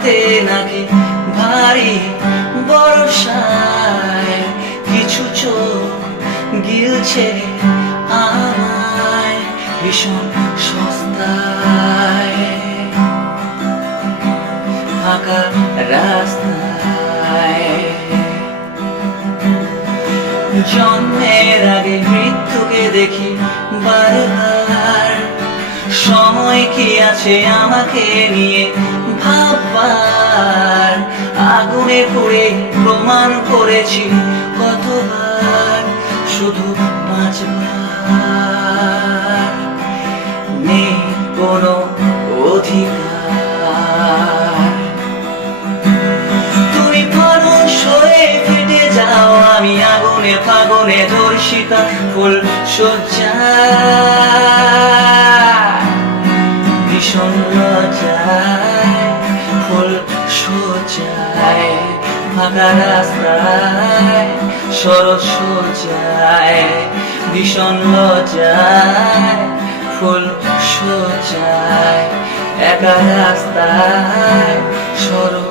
হাতে নাকি ভারী বর্ষায় কিছু চোখ গিলছে আমায় ভীষণ সস্তায় ফাঁকা রাস্তায়। জন্মের আগে মৃত্যুকে দেখি বারবার, সময় কি আছে আমাকে নিয়ে ভাববার। আগুনে পুড়ে প্রমাণ করেছি কতবার, শুধু 5 বার। নেই কোনো অধিকার, তুমি ফানুস হয়ে ফেটে যাও, আমি আগুনে ফাগুনে ধর্ষিতা ফুল সজ্জা। ভীষণ লজ্জায় ফুল সজ্জায় ফাঁকা রাস্তায় শরৎ সজ্জায়। ভীষণ লজ্জায় ফুল সজ্জায় একা রাস্তায় শরৎ